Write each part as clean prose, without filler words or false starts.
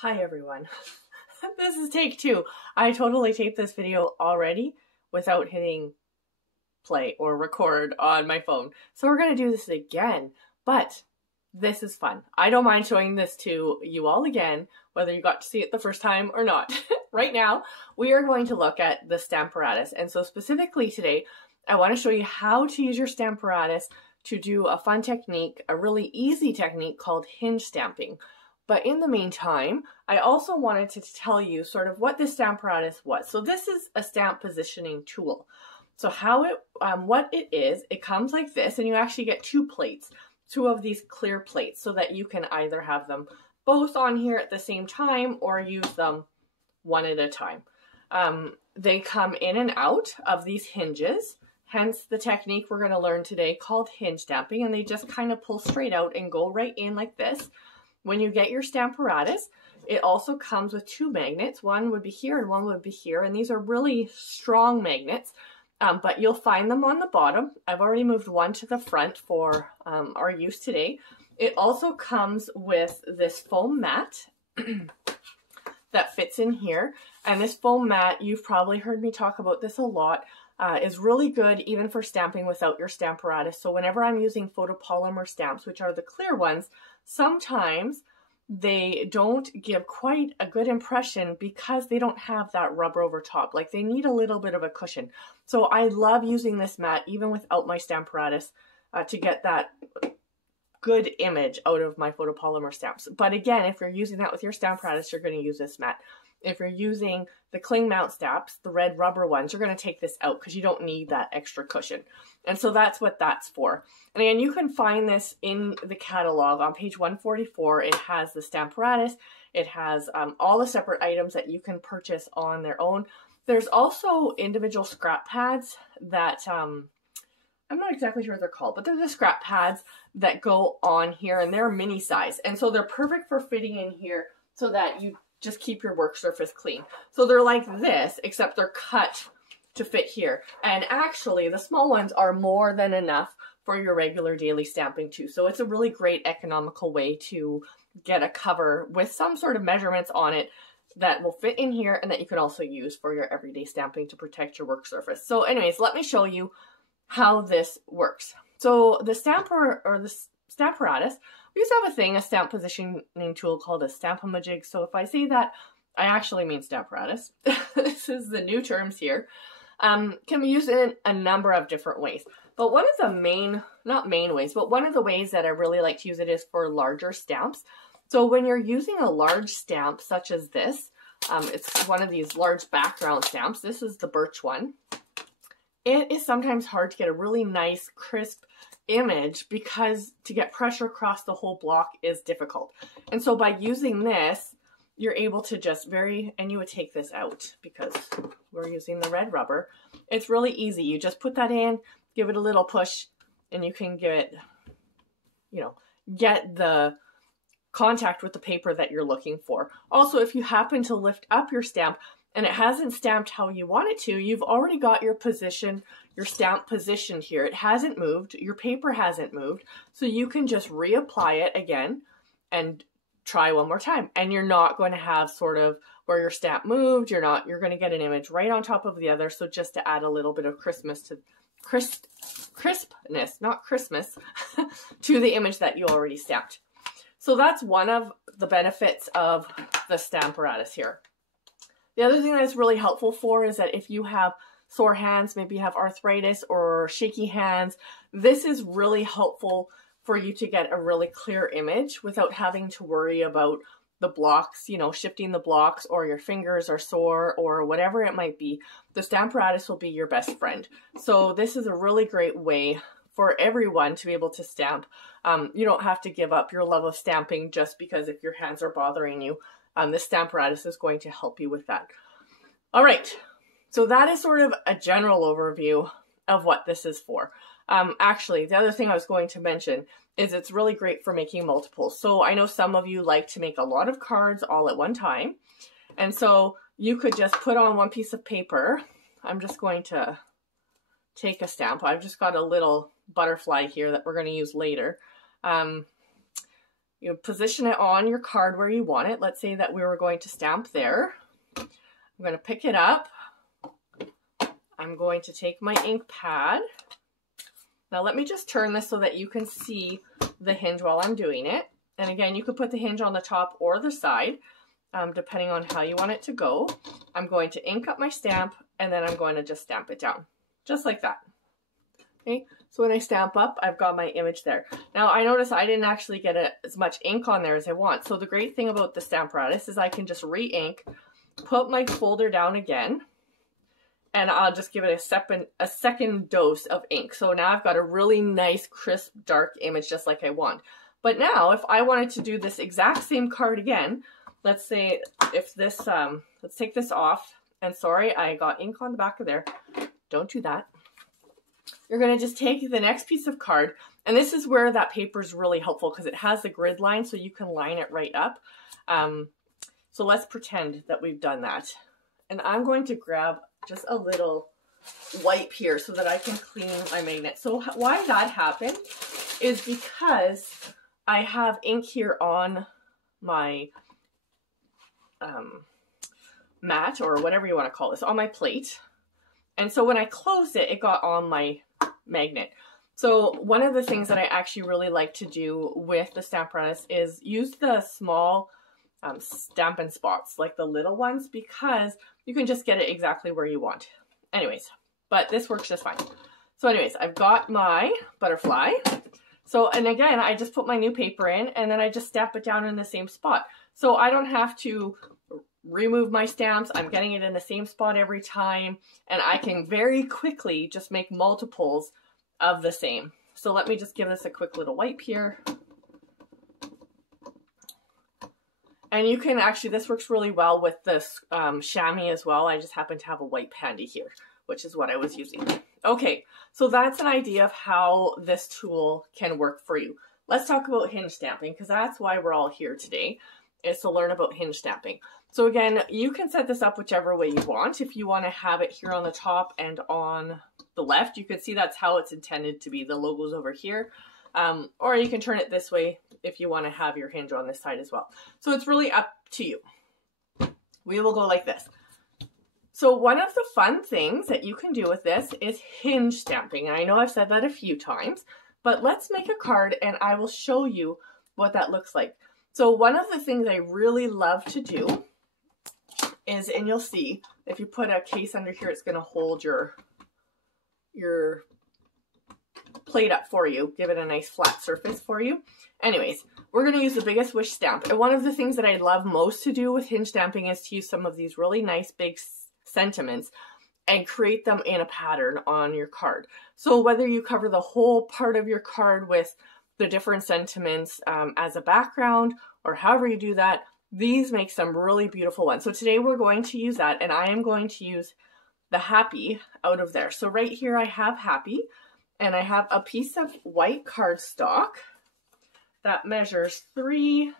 Hi everyone. This is take two. I totally taped this video already without hitting play or record on my phone. So we're going to do this again, but this is fun. I don't mind showing this to you all again, whether you got to see it the first time or not. Right now, we are going to look at the Stamparatus. And so specifically today, I want to show you how to use your Stamparatus to do a fun technique, a really easy technique called hinge stamping. But in the meantime, I also wanted to tell you sort of what this Stamparatus was. So this is a stamp positioning tool. So what it is, it comes like this, and you actually get two plates, two of these clear plates, so that you can either have them both on here at the same time or use them one at a time. They come in and out of these hinges, hence the technique we're going to learn today called hinge stamping, and they just kind of pull straight out and go right in like this. When you get your Stamparatus, it also comes with two magnets. One would be here and one would be here, and these are really strong magnets, but you'll find them on the bottom. I've already moved one to the front for our use today. It also comes with this foam mat that fits in here, and this foam mat, you've probably heard me talk about this a lot, is really good even for stamping without your Stamparatus. So whenever I'm using photopolymer stamps, which are the clear ones, sometimes they don't give quite a good impression because they don't have that rubber over top. Like, they need a little bit of a cushion. So I love using this mat even without my Stamparatus to get that good image out of my photopolymer stamps. But again, if you're using that with your Stamparatus, you're going to use this mat. If you're using the cling mount stamps, the red rubber ones, you're going to take this out because you don't need that extra cushion. And so that's what that's for. And again, you can find this in the catalog on page 144. It has the Stamparatus. It has all the separate items that you can purchase on their own. There's also individual scrap pads that I'm not exactly sure what they're called, but they're the scrap pads that go on here, and they're mini size. And so they're perfect for fitting in here so that you just keep your work surface clean. So they're like this, except they're cut to fit here. And actually, the small ones are more than enough for your regular daily stamping too. So it's a really great economical way to get a cover with some sort of measurements on it that will fit in here and that you can also use for your everyday stamping to protect your work surface. So anyways, let me show you how this works. So the Stamparatus, we used to have a stamp positioning tool called a Stampamajig. So if I say that, I actually mean Stamparatus. This is the new terms here. Can be used in a number of different ways. But one of the not main ways, but one of the ways that I really like to use it is for larger stamps. So when you're using a large stamp such as this, it's one of these large background stamps. This is the birch one. It is sometimes hard to get a really nice, crisp image because to get pressure across the whole block is difficult. And so by using this, you're able to just and you would take this out because we're using the red rubber. It's really easy. You just put that in, give it a little push, and you can get the contact with the paper that you're looking for. Also, if you happen to lift up your stamp and it hasn't stamped how you want it to, you've already got your stamp positioned here. It hasn't moved, your paper hasn't moved, so you can just reapply it again and try one more time. And you're not going to have sort of where your stamp moved, you're going to get an image right on top of the other. So just to add a little bit of crispness, not Christmas, to the image that you already stamped. So that's one of the benefits of the Stamparatus here. The other thing that's really helpful for is that if you have sore hands, maybe you have arthritis or shaky hands, this is really helpful for you to get a really clear image without having to worry about the blocks, shifting the blocks, or your fingers are sore or whatever it might be. The Stamparatus will be your best friend. So this is a really great way for everyone to be able to stamp. You don't have to give up your love of stamping just because if your hands are bothering you. This Stamparatus is going to help you with that. All right, so that is sort of a general overview of what this is for. Actually, the other thing I was going to mention is it's really great for making multiples. So I know some of you like to make a lot of cards all at one time. And so you could just put on one piece of paper. I'm just going to take a stamp. I've just got a little butterfly here that we're going to use later. You position it on your card where you want it. Let's say that we were going to stamp there. I'm going to pick it up. I'm going to take my ink pad. Now let me just turn this so that you can see the hinge while I'm doing it. And again, you could put the hinge on the top or the side, depending on how you want it to go. I'm going to ink up my stamp, and then I'm going to just stamp it down, just like that. Okay, so when I stamp up, I've got my image there. Now I notice I didn't actually get as much ink on there as I want. So the great thing about the Stamparatus is I can just re-ink, put my folder down again, and I'll just give it a second dose of ink. So now I've got a really nice, crisp, dark image just like I want. But now if I wanted to do this exact same card again, let's say if this, let's take this off. And sorry, I got ink on the back of there. Don't do that. You're going to just take the next piece of card, and this is where that paper is really helpful because it has the grid line, so you can line it right up. So let's pretend that we've done that. And I'm going to grab just a little wipe here so that I can clean my magnet. So why that happened is because I have ink here on my mat, or whatever you want to call this, on my plate. And so when I closed it, it got on my magnet. So one of the things that I actually really like to do with the Stamparatus is use the small Stampin' spots, like the little ones, because you can just get it exactly where you want. Anyways, but this works just fine. So anyways, I've got my butterfly. So, and again, I just put my new paper in, and then I just stamp it down in the same spot. So I don't have to remove my stamps. I'm getting it in the same spot every time, and I can very quickly just make multiples of the same. So let me just give this a quick little wipe here. And you can actually, this works really well with this chamois as well. I just happen to have a wipe handy here, which is what I was using. Okay, so that's an idea of how this tool can work for you. Let's talk about hinge stamping, because that's why we're all here today, is to learn about hinge stamping. So again, you can set this up whichever way you want. If you want to have it here on the top and on the left, you can see that's how it's intended to be. The logo's over here. Or you can turn it this way if you want to have your hinge on this side as well. So it's really up to you. We will go like this. So one of the fun things that you can do with this is hinge stamping. And I know I've said that a few times, but let's make a card and I will show you what that looks like. So one of the things I really love to do is, and you'll see, if you put a case under here, it's going to hold your plate up for you, give it a nice flat surface for you. Anyways, we're going to use the Biggest Wish stamp. And one of the things that I love most to do with hinge stamping is to use some of these really nice big sentiments and create them in a pattern on your card. So whether you cover the whole part of your card with the different sentiments as a background, or however you do that, these make some really beautiful ones. So today we're going to use that, and I am going to use the happy out of there. So right here I have happy, and I have a piece of white cardstock that measures 3,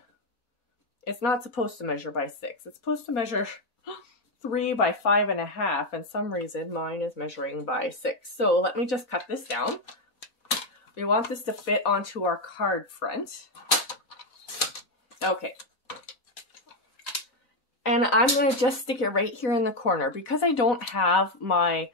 it's not supposed to measure by 6, it's supposed to measure 3 by 5.5, and some reason mine is measuring by 6. So let me just cut this down. We want this to fit onto our card front. Okay. And I'm going to just stick it right here in the corner because I don't have my,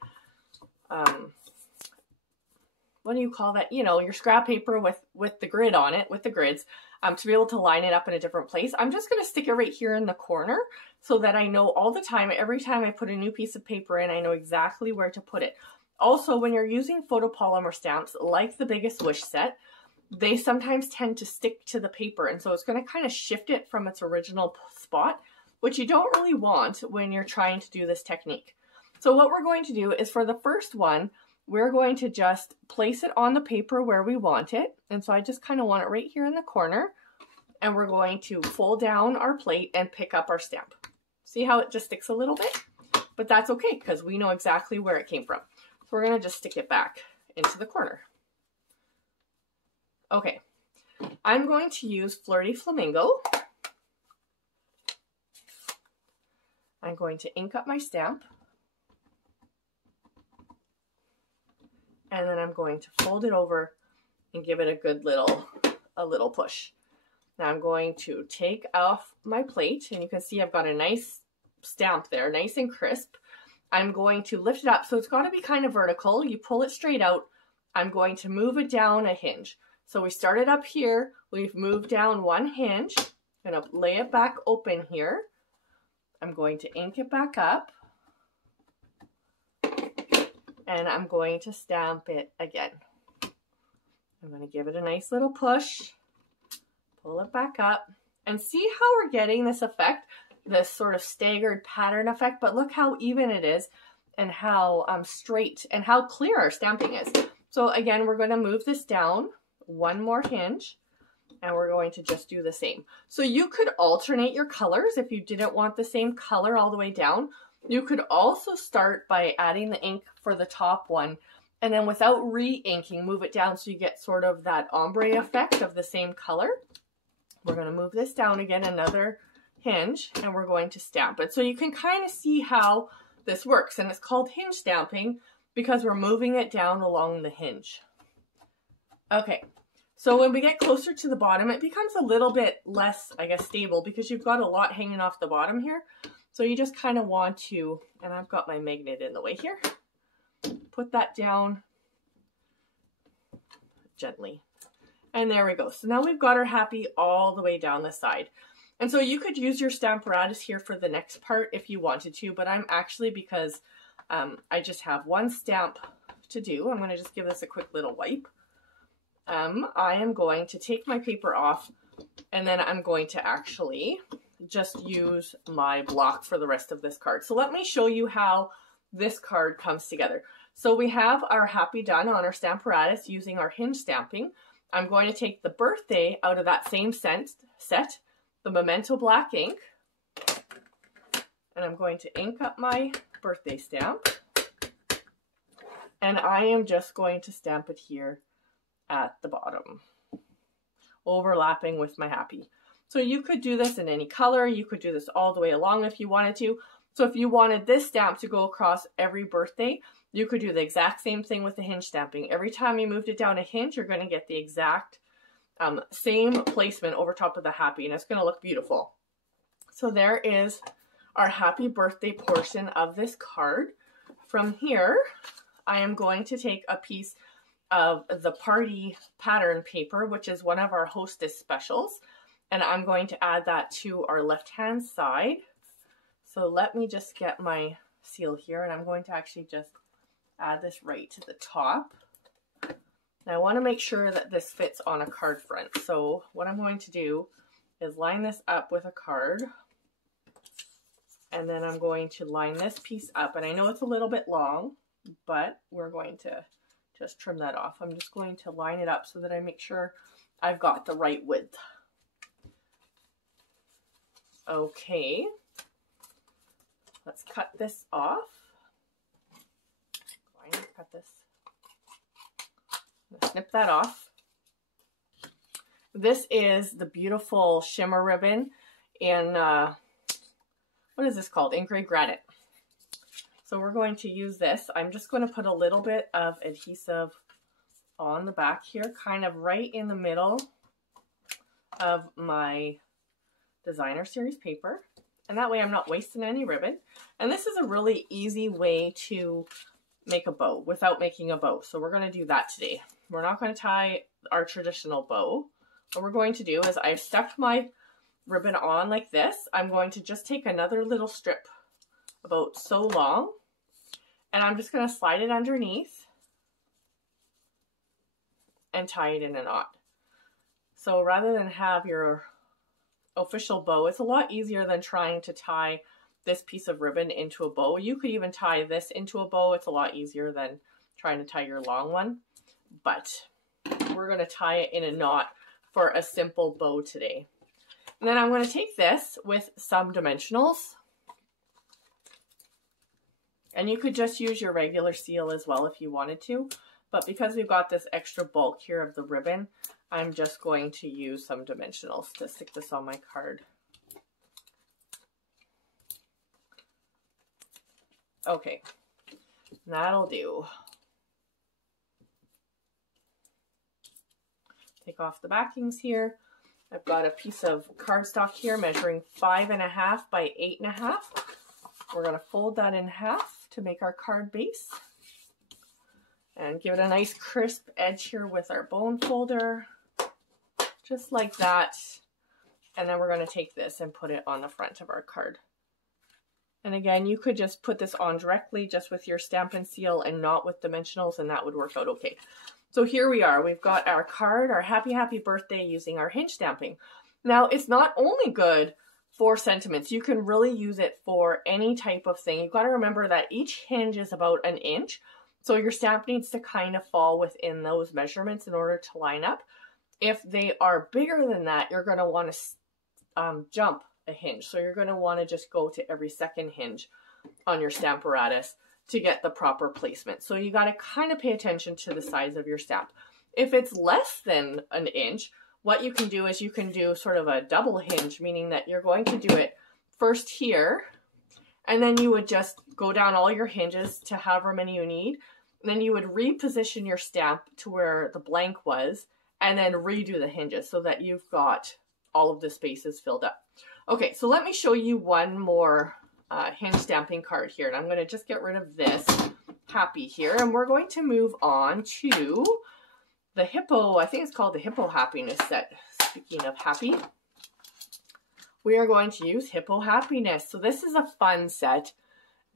what do you call that? You know, your scrap paper with the grid on it, with the grids, to be able to line it up in a different place. I'm just going to stick it right here in the corner so that I know all the time, every time I put a new piece of paper in, I know exactly where to put it. Also, when you're using photopolymer stamps, like the Biggest Wish set, they sometimes tend to stick to the paper. And so it's going to kind of shift it from its original spot, which you don't really want when you're trying to do this technique. So what we're going to do is, for the first one, we're going to just place it on the paper where we want it. And so I just kind of want it right here in the corner. And we're going to fold down our plate and pick up our stamp. See how it just sticks a little bit? But that's okay because we know exactly where it came from. So we're going to just stick it back into the corner. Okay, I'm going to use Flirty Flamingo. I'm going to ink up my stamp. And then I'm going to fold it over and give it a good little push. Now I'm going to take off my plate, and you can see I've got a nice stamp there, nice and crisp. I'm going to lift it up, so it's got to be kind of vertical. You pull it straight out. I'm going to move it down a hinge. So we started up here, we've moved down one hinge. I'm going to lay it back open here. I'm going to ink it back up. And I'm going to stamp it again. I'm going to give it a nice little push, pull it back up, and see how we're getting this effect, this sort of staggered pattern effect, but look how even it is and how straight and how clear our stamping is. So again, we're going to move this down one more hinge, and we're going to just do the same. So you could alternate your colors if you didn't want the same color all the way down. You could also start by adding the ink for the top one, and then without re-inking, move it down so you get sort of that ombre effect of the same color. We're going to move this down again another hinge, and we're going to stamp it. So you can kind of see how this works, and it's called hinge stamping because we're moving it down along the hinge. Okay, so when we get closer to the bottom, it becomes a little bit less, I guess, stable because you've got a lot hanging off the bottom here. So you just kind of want to, and I've got my magnet in the way here, put that down gently. And there we go. So now we've got our happy all the way down the side. And so you could use your Stamparatus here for the next part if you wanted to, but I'm actually, because I just have one stamp to do, I'm going to just give this a quick little wipe. I am going to take my paper off, and then I'm going to actually just use my block for the rest of this card. So let me show you how this card comes together. So we have our happy done on our Stamparatus using our hinge stamping. I'm going to take the birthday out of that same set, the Memento black ink, and I'm going to ink up my birthday stamp, and I am just going to stamp it here at the bottom, overlapping with my happy. So you could do this in any color. You could do this all the way along if you wanted to. So if you wanted this stamp to go across every birthday, you could do the exact same thing with the hinge stamping. Every time you moved it down a hinge, you're going to get the exact same placement over top of the happy, and it's going to look beautiful. So there is our happy birthday portion of this card. From here, I am going to take a piece of the party pattern paper, which is one of our hostess specials, and I'm going to add that to our left-hand side. So let me just get my seal here, and I'm going to actually just add this right to the top. Now I want to make sure that this fits on a card front. So what I'm going to do is line this up with a card, and then I'm going to line this piece up. And I know it's a little bit long, but we're going to just trim that off. I'm just going to line it up so that I make sure I've got the right width. Okay, let's cut this off. I'm going to cut this. I'm going to snip that off. This is the beautiful shimmer ribbon in, what is this called? In Grey Granite. So we're going to use this. I'm just going to put a little bit of adhesive on the back here, kind of right in the middle of my designer series paper, and that way I'm not wasting any ribbon. And this is a really easy way to make a bow without making a bow, so we're going to do that today. We're not going to tie our traditional bow. What we're going to do is I've stuck my ribbon on like this. I'm going to just take another little strip about so long, and I'm just going to slide it underneath and tie it in a knot. So rather than have your official bow, it's a lot easier than trying to tie this piece of ribbon into a bow. You could even tie this into a bow. It's a lot easier than trying to tie your long one, but we're going to tie it in a knot for a simple bow today. And then I'm going to take this with some dimensionals, and you could just use your regular seal as well if you wanted to, but because we've got this extra bulk here of the ribbon, I'm just going to use some dimensionals to stick this on my card. Okay, that'll do. Take off the backings here. I've got a piece of cardstock here measuring 5.5 by 8.5. We're going to fold that in half to make our card base. And give it a nice crisp edge here with our bone folder. Just like that. And then we're going to take this and put it on the front of our card. And again, you could just put this on directly just with your Stampin' seal and not with dimensionals, and that would work out okay. So here we are. We've got our card, our happy birthday, using our hinge stamping. Now, it's not only good for sentiments. You can really use it for any type of thing. You've got to remember that each hinge is about 1 inch. So your stamp needs to kind of fall within those measurements in order to line up. If they are bigger than that, you're going to want to jump a hinge. So you're going to want to just go to every second hinge on your Stamparatus to get the proper placement. So you got to kind of pay attention to the size of your stamp. If it's less than 1 inch, what you can do is you can do sort of a double hinge, meaning that you're going to do it first here, and then you would just go down all your hinges to however many you need. And then you would reposition your stamp to where the blank was, and then redo the hinges so that you've got all of the spaces filled up. Okay, so let me show you one more hinge stamping card here, and I'm going to just get rid of this happy here, and we're going to move on to the hippo. I think it's called the Hippo Happiness set. Speaking of happy, we are going to use Hippo Happiness. So this is a fun set,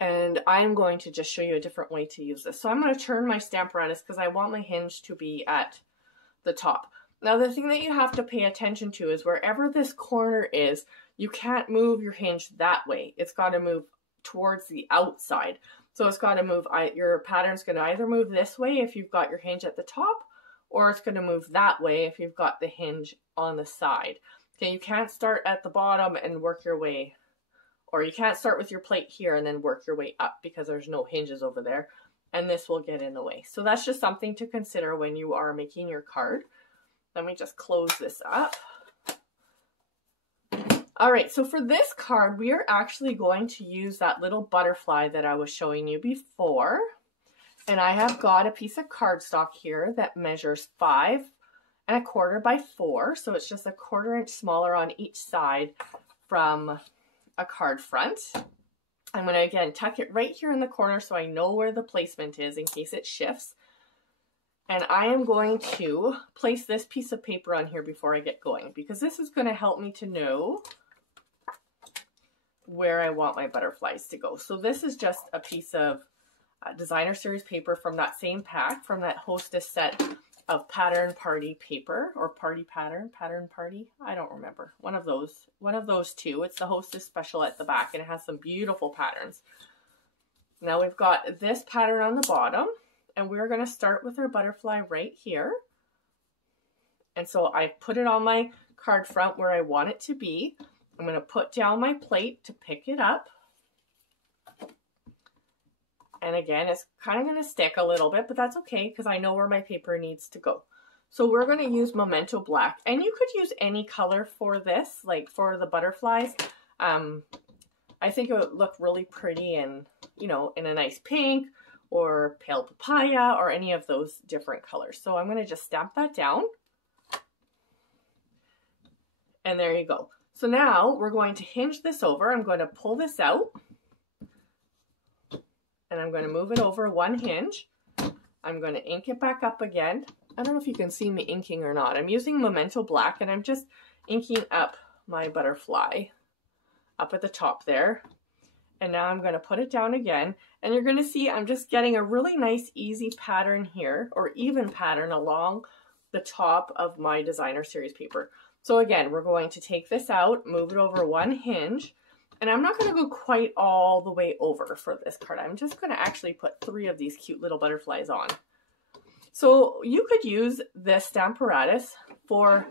and I'm going to just show you a different way to use this. So I'm going to turn my Stamparatus because I want my hinge to be at the top. Now the thing that you have to pay attention to is wherever this corner is, you can't move your hinge that way. It's got to move towards the outside. So it's got to move, your pattern's going to either move this way if you've got your hinge at the top, or it's going to move that way if you've got the hinge on the side. Okay, you can't start at the bottom and work your way, or you can't start with your plate here and then work your way up because there's no hinges over there, and this will get in the way. So that's just something to consider when you are making your card. Let me just close this up. All right, so for this card, we are actually going to use that little butterfly that I was showing you before. And I have got a piece of cardstock here that measures 5.25 by 4. So it's just a 1/4 inch smaller on each side from a card front. I'm going to, again, tuck it right here in the corner so I know where the placement is in case it shifts. And I am going to place this piece of paper on here before I get going, because this is going to help me to know where I want my butterflies to go. So this is just a piece of designer series paper from that same pack, from that Hostess set of pattern party paper, or party pattern party. I don't remember. One of those two. It's the Hostess special at the back, and it has some beautiful patterns. Now we've got this pattern on the bottom, and we're going to start with our butterfly right here. And so I put it on my card front where I want it to be. I'm going to put down my plate to pick it up. And again, it's kind of going to stick a little bit, but that's okay because I know where my paper needs to go. So we're going to use Memento Black, and you could use any color for this, like for the butterflies. I think it would look really pretty in, you know, in a nice pink or pale papaya or any of those different colors. So I'm going to just stamp that down. And there you go. So now we're going to hinge this over. I'm going to pull this out. And I'm going to move it over 1 hinge. I'm going to ink it back up again. I don't know if you can see me inking or not. I'm using Memento Black, and I'm just inking up my butterfly up at the top there. And now I'm going to put it down again. And you're going to see I'm just getting a really nice, easy pattern here, or even pattern along the top of my designer series paper. So again, we're going to take this out, move it over 1 hinge. And I'm not going to go quite all the way over for this card. I'm just going to actually put 3 of these cute little butterflies on. So you could use this Stamparatus for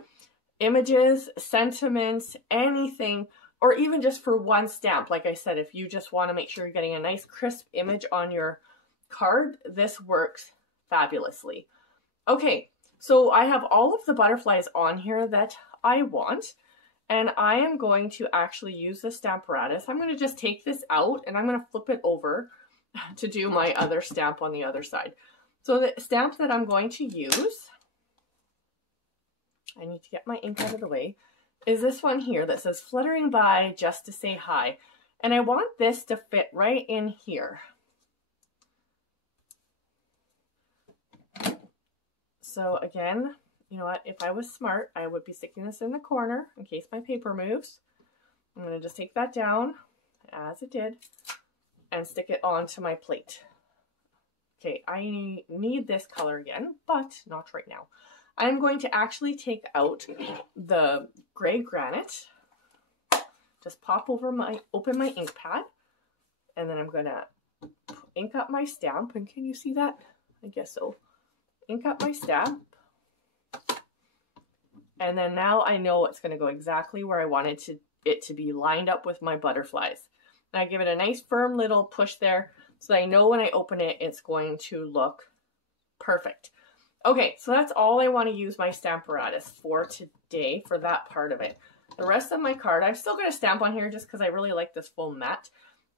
images, sentiments, anything, or even just for one stamp. Like I said, if you just want to make sure you're getting a nice crisp image on your card, this works fabulously. Okay, so I have all of the butterflies on here that I want. And I am going to actually use the Stamparatus. I'm going to just take this out and I'm going to flip it over to do my other stamp on the other side. So the stamp that I'm going to use, I need to get my ink out of the way, is this one here that says fluttering by just to say hi. And I want this to fit right in here. So again, you know what, if I was smart, I would be sticking this in the corner in case my paper moves. I'm going to just take that down as it did and stick it onto my plate. Okay, I need this color again, but not right now. I'm going to actually take out the gray granite, just open my ink pad, and then I'm going to ink up my stamp. And can you see that? I guess so. Ink up my stamp. And then now I know it's going to go exactly where I wanted it to be lined up with my butterflies. And I give it a nice firm little push there so that I know when I open it, it's going to look perfect. Okay, so that's all I want to use my Stamparatus for today for that part of it. The rest of my card, I'm still going to stamp on here just because I really like this foam mat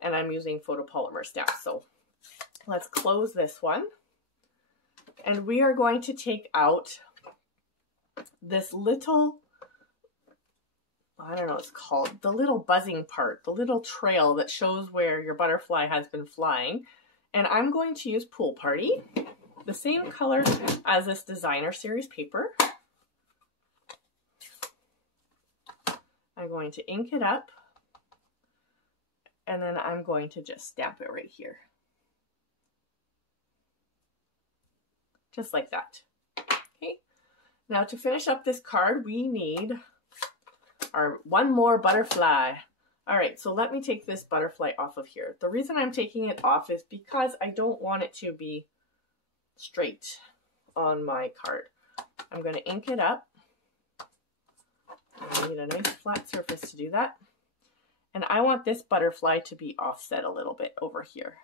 and I'm using photopolymer stamps. So let's close this one. And we are going to take out this little, I don't know what it's called, the little buzzing part, the little trail that shows where your butterfly has been flying. And I'm going to use Pool Party, the same color as this designer series paper. I'm going to ink it up, and then I'm going to just stamp it right here. Just like that. Okay. Now to finish up this card, we need our one more butterfly. All right, so let me take this butterfly off of here. The reason I'm taking it off is because I don't want it to be straight on my card. I'm going to ink it up. I need a nice flat surface to do that. And I want this butterfly to be offset a little bit over here.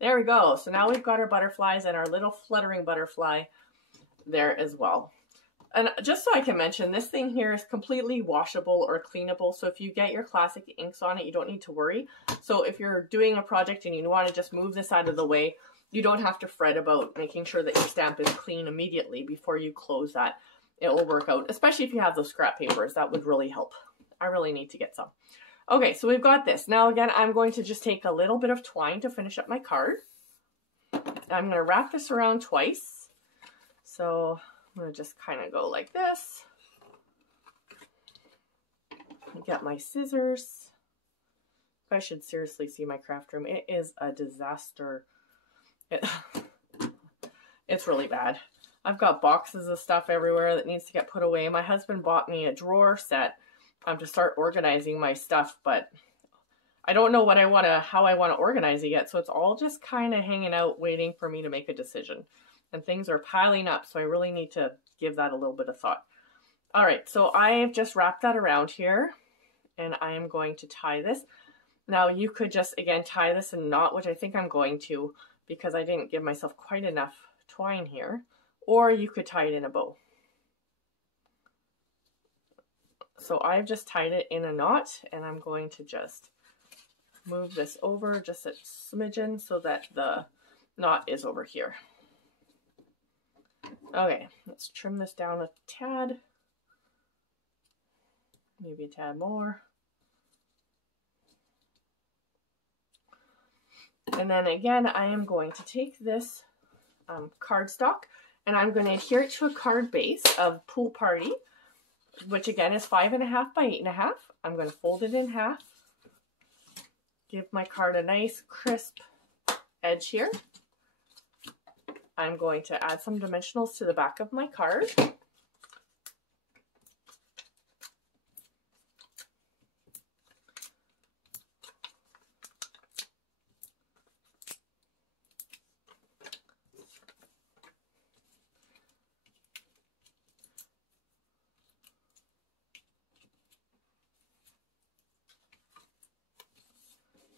There we go. So now we've got our butterflies and our little fluttering butterfly there as well. And just so I can mention, this thing here is completely washable or cleanable. So if you get your classic inks on it, you don't need to worry. So if you're doing a project and you want to just move this out of the way, you don't have to fret about making sure that your stamp is clean immediately before you close that. It will work out, especially if you have those scrap papers. That would really help. I really need to get some. Okay, so we've got this. Now again, I'm going to just take a little bit of twine to finish up my card. I'm going to wrap this around twice. So I'm going to just kind of go like this. Get my scissors. I should seriously see my craft room. It is a disaster. It's really bad. I've got boxes of stuff everywhere that needs to get put away. My husband bought me a drawer set to start organizing my stuff, but I don't know how I want to organize it yet. So it's all just kind of hanging out waiting for me to make a decision. And things are piling up, so I really need to give that a little bit of thought. All right, so I've just wrapped that around here, and I am going to tie this. Now you could just, again, tie this in a knot, which I think I'm going to because I didn't give myself quite enough twine here, or you could tie it in a bow. So I've just tied it in a knot, and I'm going to just move this over just a smidgen so that the knot is over here. Okay, let's trim this down a tad, maybe a tad more. And then again, I am going to take this cardstock and I'm going to adhere it to a card base of Pool Party, which again is 5.5 by 8.5. I'm going to fold it in half, give my card a nice crisp edge here. I'm going to add some dimensionals to the back of my card.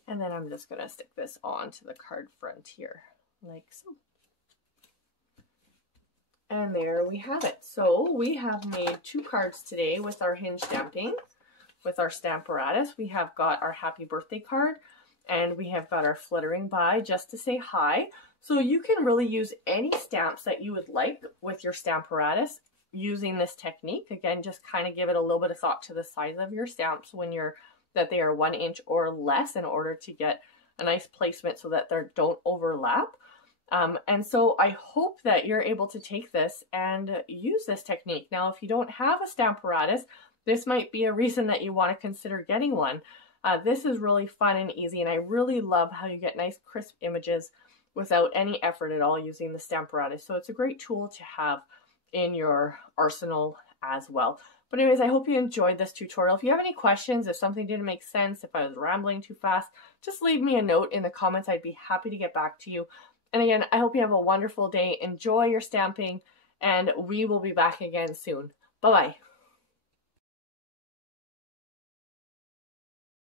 And then I'm just going to stick this onto the card front here, like so. And there we have it. So we have made 2 cards today with our hinge stamping, with our Stamparatus. We have got our happy birthday card, and we have got our fluttering by just to say hi. So you can really use any stamps that you would like with your Stamparatus. using this technique, again, just kind of give it a little bit of thought to the size of your stamps when that they are 1 inch or less in order to get a nice placement so that they don't overlap. And so I hope that you're able to take this and use this technique. Now, if you don't have a Stamparatus, this might be a reason that you want to consider getting one. This is really fun and easy, and I really love how you get nice crisp images without any effort at all using the Stamparatus. So it's a great tool to have in your arsenal as well. But anyways, I hope you enjoyed this tutorial. If you have any questions, if something didn't make sense, if I was rambling too fast, just leave me a note in the comments. I'd be happy to get back to you. And again, I hope you have a wonderful day. Enjoy your stamping, and we will be back again soon. Bye-bye.